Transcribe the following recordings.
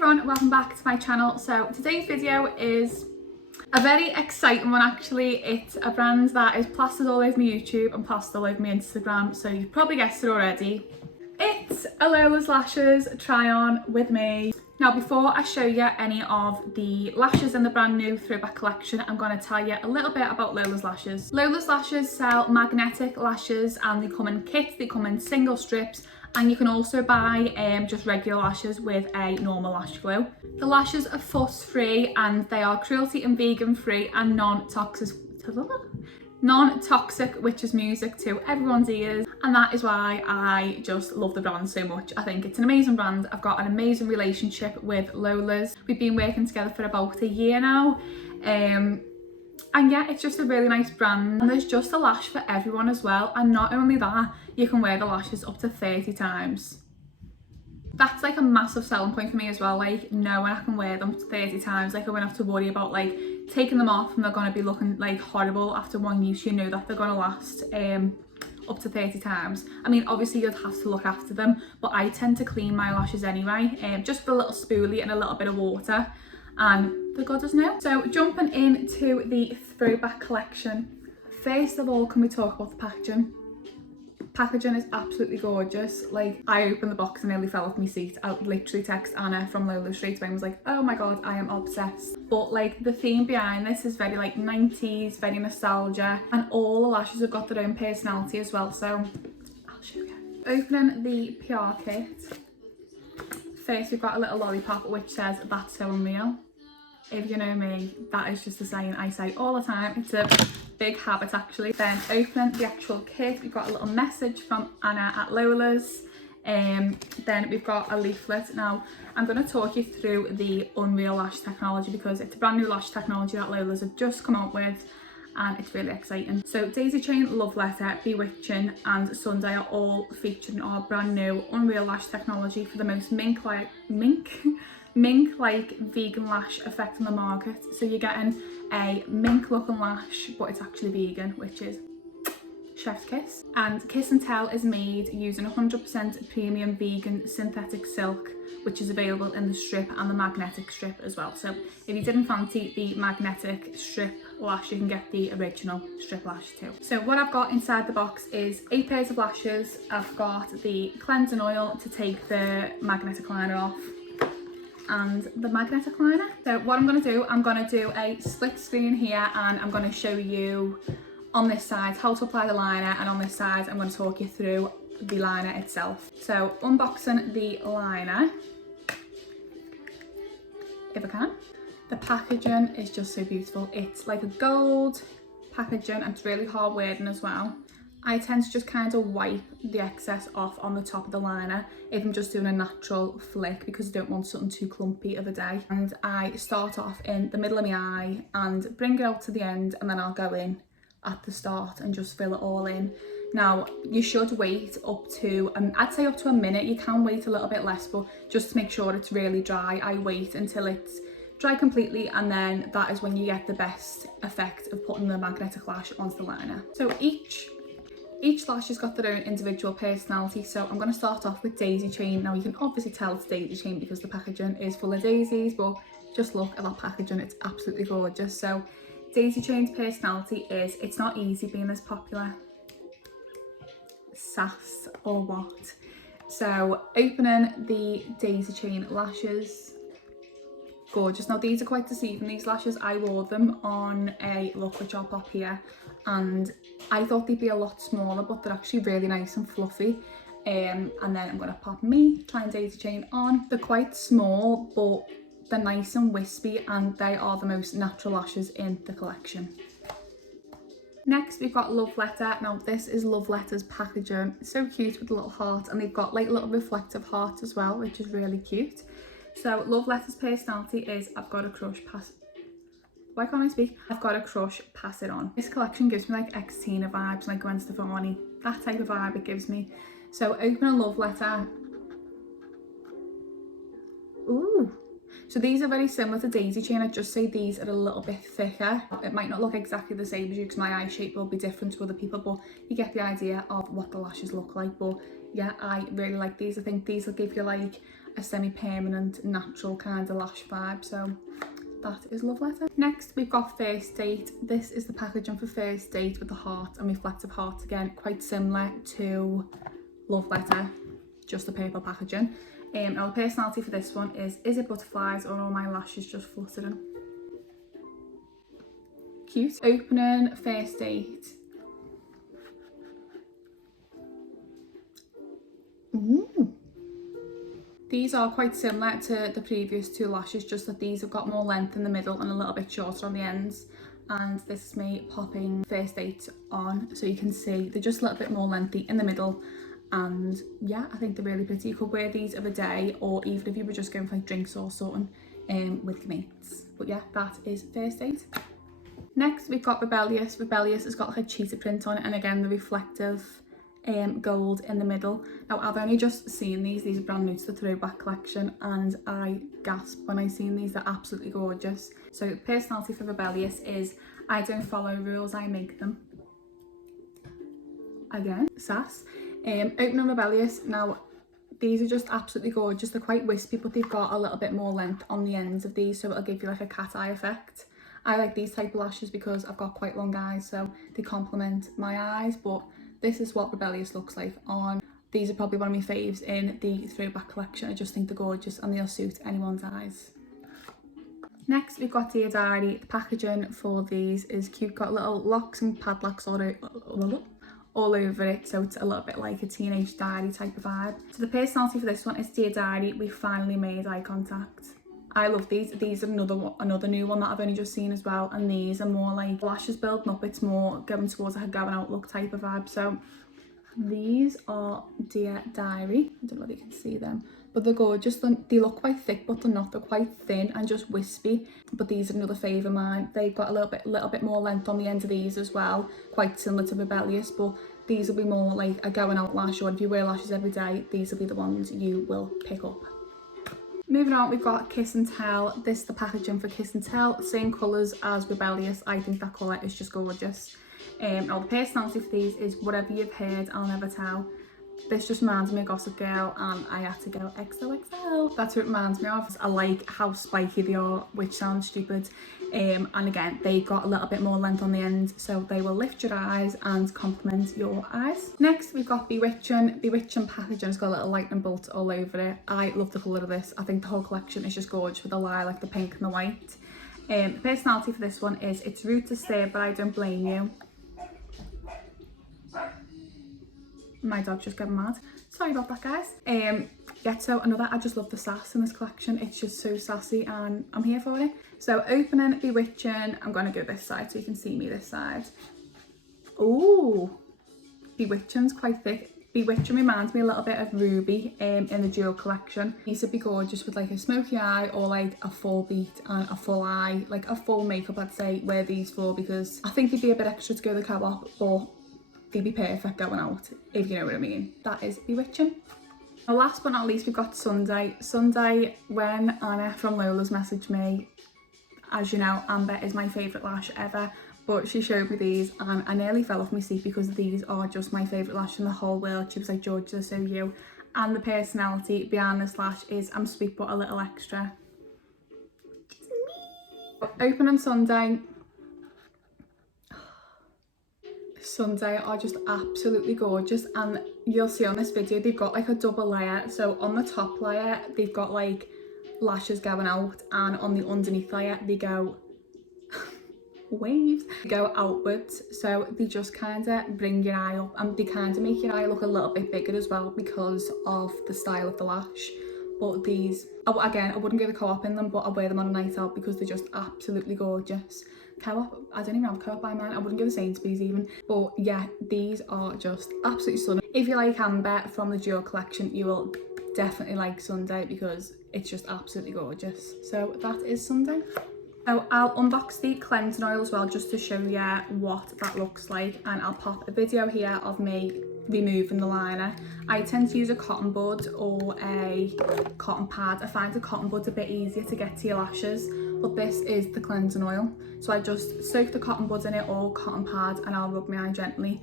everyone, welcome back to my channel. So today's video is a very exciting one actually. It's a brand that is plastered all over my YouTube and plastered all over my Instagram, so you've probably guessed it already. It's a Lolas Lashes try on with me. Now before I show you any of the lashes in the brand new Throwback Collection, I'm going to tell you a little bit about Lolas Lashes. Lolas Lashes sell magnetic lashes and they come in kits, they come in single strips, and you can also buy just regular lashes with a normal lash glue. The lashes are fuss free and they are cruelty and vegan free and non-toxic, which is music to everyone's ears, and that is why I just love the brand so much. I think it's an amazing brand. I've got an amazing relationship with Lolas. We've been working together for about a year now, and yeah, it's just a really nice brand, and there's just a lash for everyone as well. And not only that, you can wear the lashes up to 30 times. That's like a massive selling point for me as well, like knowing I can wear them 30 times. Like I won't have to worry about like taking them off and they're going to be looking like horrible after one use. You know that they're going to last up to 30 times. I mean, obviously you'd have to look after them, but I tend to clean my lashes anyway, just with a little spoolie and a little bit of water, and they're good as new. So jumping into the Throwback Collection, first of all, can we talk about the packaging? Packaging is absolutely gorgeous. Like, I opened the box and nearly fell off my seat. I literally text Anna from Lola straight away and was like, oh my god, I am obsessed. But like the theme behind this is very like 90s, very nostalgia, and all the lashes have got their own personality as well, so I'll show you. Opening the PR kit, first we've got a little lollipop which says "That's so unreal." If you know me, that is just a saying I say all the time. It's a big habit actually. Then opening the actual kit, we've got a little message from Anna at Lola's. Then we've got a leaflet. Now I'm going to talk you through the Unreal Lash technology because it's a brand new lash technology that Lola's have just come out with, and it's really exciting. So DAISYCHAIN, Loveletter, BEWITCHIN and SUNDAE are all featured in our brand new Unreal Lash technology for the most mink-like vegan lash effect on the market. So you're getting a mink looking lash, but it's actually vegan, which is chef's kiss. And Kiss and Tell is made using 100% premium vegan synthetic silk, which is available in the strip and the magnetic strip as well. So if you didn't fancy the magnetic strip lash, you can get the original strip lash too. So what I've got inside the box is 8 pairs of lashes. I've got the cleansing oil to take the magnetic liner off, and the magnetic liner. So what I'm going to do a split screen here, and I'm going to show you on this side how to apply the liner, and on this side I'm going to talk you through the liner itself. So unboxing the liner, if I can. The packaging is just so beautiful. It's like a gold packaging and it's really hard wearing as well. I tend to just kind of wipe the excess off on the top of the liner if I'm just doing a natural flick, because I don't want something too clumpy of a day. And I start off in the middle of my eye and bring it out to the end, and then I'll go in at the start and just fill it all in. Now you should wait up to, I'd say up to a minute. You can wait a little bit less, but just to make sure it's really dry, I wait until it's dry completely, and then that is when you get the best effect of putting the magnetic lash onto the liner. So each lash has got their own individual personality. So I'm going to start off with DAISYCHAIN. Now you can obviously tell it's DAISYCHAIN because the packaging is full of daisies, but just look at that packaging, it's absolutely gorgeous. So DAISYCHAIN's personality is, it's not easy being this popular. Sass or what? So opening the DAISYCHAIN lashes, gorgeous. Now these are quite deceiving, these lashes. I wore them on a look which I'll pop here, and I thought they'd be a lot smaller, but they're actually really nice and fluffy. And then I'm going to pop me trying DAISYCHAIN on. They're quite small, but they're nice and wispy, and they are the most natural lashes in the collection. Next we've got Loveletter. Now this is Loveletter's packaging. It's so cute with a little heart, and they've got like little reflective hearts as well, which is really cute. So Loveletter's personality is, I've got a crush, why can't I speak? I've got a crush, pass it on. This collection gives me like ex-Tina vibes, like Gwen Stefani, that type of vibe it gives me. So open a Loveletter. Ooh. So these are very similar to DAISYCHAIN. I'd just say these are a little bit thicker. It might not look exactly the same as you because my eye shape will be different to other people, but you get the idea of what the lashes look like. But yeah, I really like these. I think these will give you like a semi-permanent natural kind of lash vibe, so that is Love Letter. Next we've got First Date. This is the packaging for First Date with the heart and reflective hearts again, quite similar to Love Letter, just the purple packaging. Now the personality for this one is it butterflies or are my lashes just fluttering? Cute. Opening First Date. Ooh. These are quite similar to the previous two lashes, just that these have got more length in the middle and a little bit shorter on the ends. And this is me popping First Date on, so you can see they're just a little bit more lengthy in the middle. And yeah, I think they're really pretty. You could wear these of a day, or even if you were just going for like drinks or something with your mates. But yeah, that is First Date. Next we've got Rebellious. Rebellious has got like a cheetah print on it, and again the reflective gold in the middle. Now I've only just seen these are brand new to the Throwback Collection, and I gasped when I seen these. They're absolutely gorgeous. So personality for Rebellious is I don't follow rules, I make them. Again, sass. Opening Rebellious. Now these are just absolutely gorgeous. They're quite wispy, but they've got a little bit more length on the ends of these, so it'll give you like a cat eye effect. I like these type of lashes because I've got quite long eyes, so they complement my eyes. But this is what Rebellious looks like on. These are probably one of my faves in the Throwback Collection. I just think they're gorgeous and they'll suit anyone's eyes. Next we've got Dear Diary. The packaging for these is cute. Got little locks and padlocks all over it, so it's a little bit like a teenage diary type of vibe. So the personality for this one is Dear Diary. We finally made eye contact. I love these. These are another new one that I've only just seen as well, and these are more like lashes building up. It's more going towards like a going out look type of vibe. So these are Dear Diary. I don't know whether you can see them, but they're gorgeous. They look quite thick, but they're not. They're quite thin and just wispy. But these are another favourite of mine. They've got a little bit more length on the end of these as well, quite similar to Rebellious, but these will be more like a going out lash, or if you wear lashes every day, these will be the ones you will pick up. Moving on, we've got Kiss and Tell. This is the packaging for Kiss and Tell. Same colours as Rebellious. I think that colour is just gorgeous. Now the personality for these is whatever you've heard, I'll never tell. This just reminds me of Gossip Girl, and I had to go XOXO. That's what it reminds me of. I like how spiky they are, which sounds stupid. And again, they got a little bit more length on the end, so they will lift your eyes and complement your eyes. Next, we've got Bewitchin. Bewitchin packaging has got a little lightning bolt all over it. I love the colour of this. I think the whole collection is just gorgeous with the lilac, the pink and the white. The personality for this one is it's rude to stare, but I don't blame you. My dog's just getting mad. Sorry about that, guys. Yeah, so I just love the sass in this collection. It's just so sassy and I'm here for it. So opening Bewitchin, I'm going to go this side so you can see me this side. Ooh, Bewitchin's quite thick. Bewitchin reminds me a little bit of Ruby in the Duo collection. These would be gorgeous with like a smoky eye or like a full beat and a full eye, like a full makeup I'd say, wear these for, because I think they'd be a bit extra to go to the co-op, but they'd be perfect going out, if you know what I mean. That is Bewitchin. Now, last but not least, we've got SUNDAE. SUNDAE, when Anna from Lolas messaged me, as you know, Amber is my favourite lash ever, but she showed me these and I nearly fell off my seat because these are just my favourite lash in the whole world. She was like, Georgia, so you. And the personality behind this lash is I'm sweet but a little extra. It's me. Opening SUNDAE. SUNDAE are just absolutely gorgeous, and you'll see on this video they've got like a double layer. So on the top layer they've got like lashes going out, and on the underneath layer they go waves, they go outwards, so they just kind of bring your eye up and they kind of make your eye look a little bit bigger as well because of the style of the lash. But these, again, I wouldn't go the co-op in them, but I wear them on a night out because they're just absolutely gorgeous. Co-op, I don't even have a co-op by mine. I wouldn't go to Sainsbury's even. But yeah, these are just absolutely stunning. If you like Amber from the Duo collection, you will definitely like SUNDAE because it's just absolutely gorgeous. So that is SUNDAE. So I'll unbox the cleansing oil as well, just to show you what that looks like, and I'll pop a video here of me removing the liner. I tend to use a cotton bud or a cotton pad. I find a cotton bud's a bit easier to get to your lashes, but this is the cleansing oil. So I just soak the cotton bud in it or cotton pad and I'll rub my eye gently.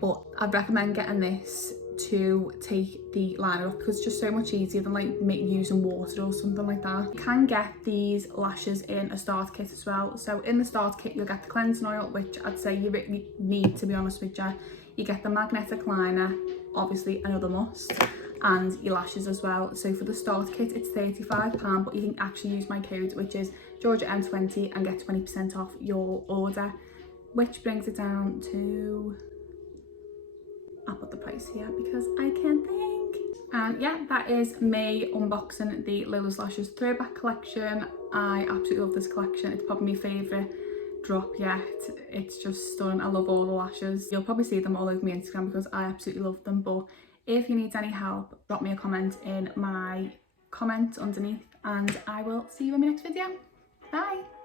But I'd recommend getting this to take the liner off because it's just so much easier than like using water or something like that. You can get these lashes in a start kit as well. So in the start kit you'll get the cleansing oil, which I'd say you really need, to be honest with you. You get the magnetic liner, obviously another must, and your lashes as well. So for the start kit it's £35, but you can actually use my code, which is GeorgiaM20, and get 20% off your order, which brings it down to, I'll put the price here because I can't think. And yeah, that is me unboxing the Lolas Lashes Throwback Collection. I absolutely love this collection. It's probably my favourite drop yet. It's just stunning. I love all the lashes. You'll probably see them all over my Instagram because I absolutely love them. But if you need any help, drop me a comment in my comments underneath, and I will see you in my next video. Bye!